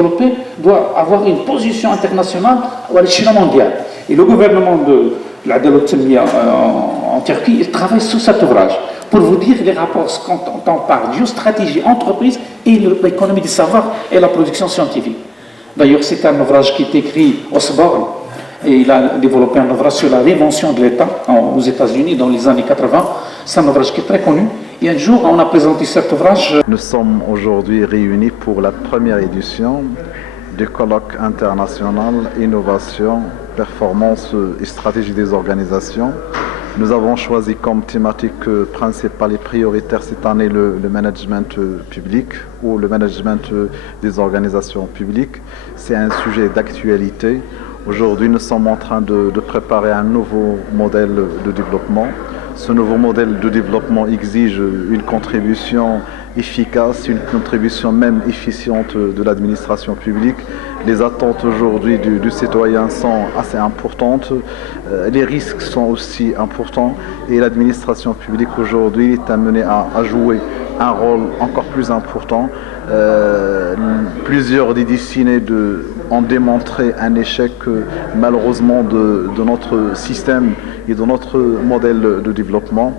développé doit avoir une position internationale à l'échelle mondiale. Et le gouvernement de l'Adel Ottemia en Turquie, il travaille sur cet ouvrage. Pour vous dire les rapports, quand on parle de stratégie entreprise et l'économie du savoir et la production scientifique. D'ailleurs, c'est un ouvrage qui est écrit au Osborne, et il a développé un ouvrage sur la réinvention de l'État aux États-Unis dans les années 80. C'est un ouvrage qui est très connu. Et un jour, on a présenté cet ouvrage. Nous sommes aujourd'hui réunis pour la première édition du colloque international Innovation, Performance et Stratégie des organisations. Nous avons choisi comme thématique principale et prioritaire cette année le management public ou le management des organisations publiques. C'est un sujet d'actualité. Aujourd'hui, nous sommes en train de préparer un nouveau modèle de développement. Ce nouveau modèle de développement exige une contribution efficace, une contribution même efficiente de l'administration publique. Les attentes aujourd'hui du citoyen sont assez importantes, les risques sont aussi importants et l'administration publique aujourd'hui est amenée à jouer un rôle encore plus important. Plusieurs des décennies ont démontré un échec malheureusement de notre système et de notre modèle de développement.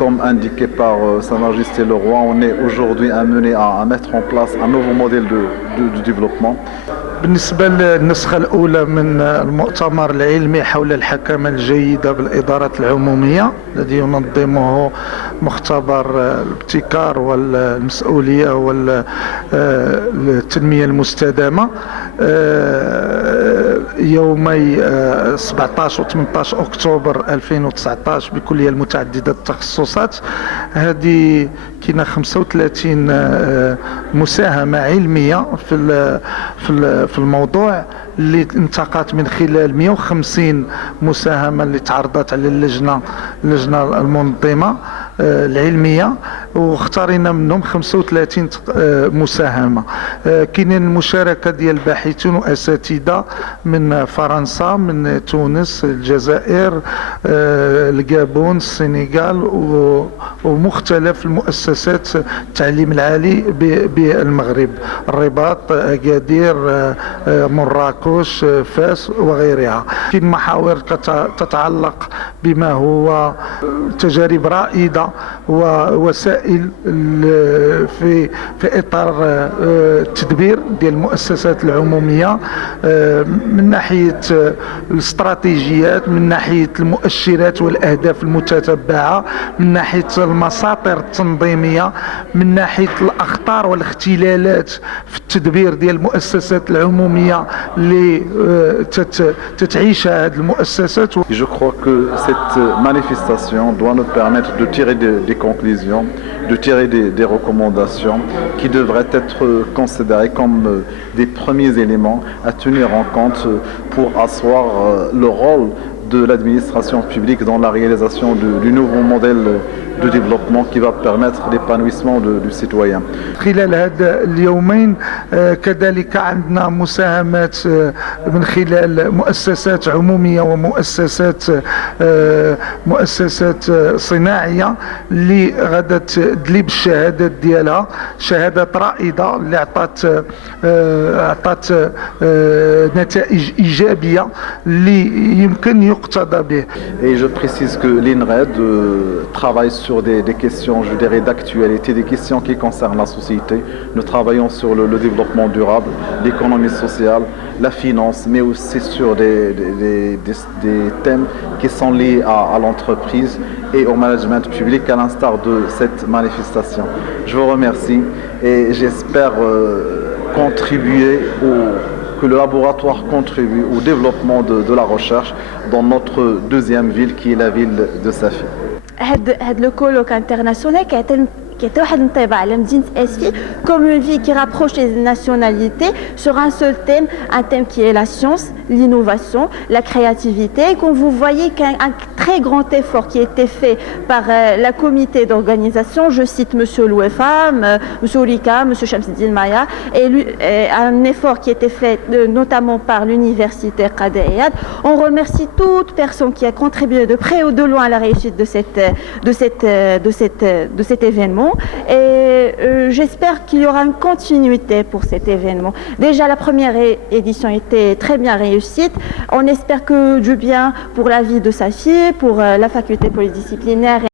Comme indiqué par Sa Majesté le Roi, on est aujourd'hui amené à mettre en place un nouveau modèle de développement. بالنسبة للنسخة الأولى من المؤتمر العلمي حول الحكمة الجيدة بالإدارات العمومية الذي ينظمه مختبر الابتكار والمسؤولية والتنمية المستدامة يومي 17 و 18 أكتوبر 2019 بكلية المتعددة التخصصات. هذه كاينة 35 مساهمة علمية في الموضوع اللي انتقت من خلال 150 مساهمة اللي تعرضت على اللجنة المنظمة العلمية واختارينا منهم 35 مساهمة. كاينين المشاركة ديال باحثين وأساتذة من فرنسا، من تونس، الجزائر، الغابون، السنغال ومختلف المؤسسات التعليم العالي بالمغرب، الرباط، أكادير، مراكش، فاس وغيرها. كاين محاور تتعلق بما هو تجارب رائدة ووسائل في إطار التدبير ديال المؤسسات العمومية من ناحية الاستراتيجيات، من ناحية المؤشرات والأهداف المتتبعة، من ناحية المساطر التنظيمية، من ناحية الأخطار والاختلالات في التدبير ديال المؤسسات العمومية اللي تتعيشها هذه المؤسسات. Je crois que cette manifestation doit nous permettre de tirer des conclusions, de tirer des recommandations qui devraient être considérées comme des premiers éléments à tenir en compte pour asseoir le rôle de l'administration publique dans la réalisation du nouveau modèle de développement qui va permettre l'épanouissement du citoyen. خلال هذا اليومين كذلك عندنا مساهمات من خلال مؤسسات عمومية ومؤسسات صناعية اللي غادا تدلي بالشهادات ديالها، شهادات رائدة اللي عطات نتائج إيجابية اللي يمكن يقتضى به. Et je précise que l'INRED travaille sur des questions, je dirais, d'actualité, des questions qui concernent la société. Nous travaillons sur le développement durable, l'économie sociale, la finance, mais aussi sur des thèmes qui sont liés à l'entreprise et au management public, à l'instar de cette manifestation. Je vous remercie et j'espère contribuer que le laboratoire contribue au développement de la recherche dans notre deuxième ville qui est la ville de Safi. هاد لو كولوك انترناسيونال كيعطي واحد الانطباع على مدينة اسفي comme une ville qui rapproche les nationalités sur un seul thème qui est la science, l'innovation, la créativité, et qu'on vous voyez qu'un très grand effort qui a été fait par la comité d'organisation. Je cite M. Louefa, M. Oulika, M. Shamsidine Maya, et un effort qui a été fait notamment par l'université Qadi Iyad. On remercie toute personne qui a contribué de près ou de loin à la réussite de cet événement. Et j'espère qu'il y aura une continuité pour cet événement. Déjà, la première édition était très bien réussie. On espère que du bien pour la vie de sa fille, pour la faculté polydisciplinaire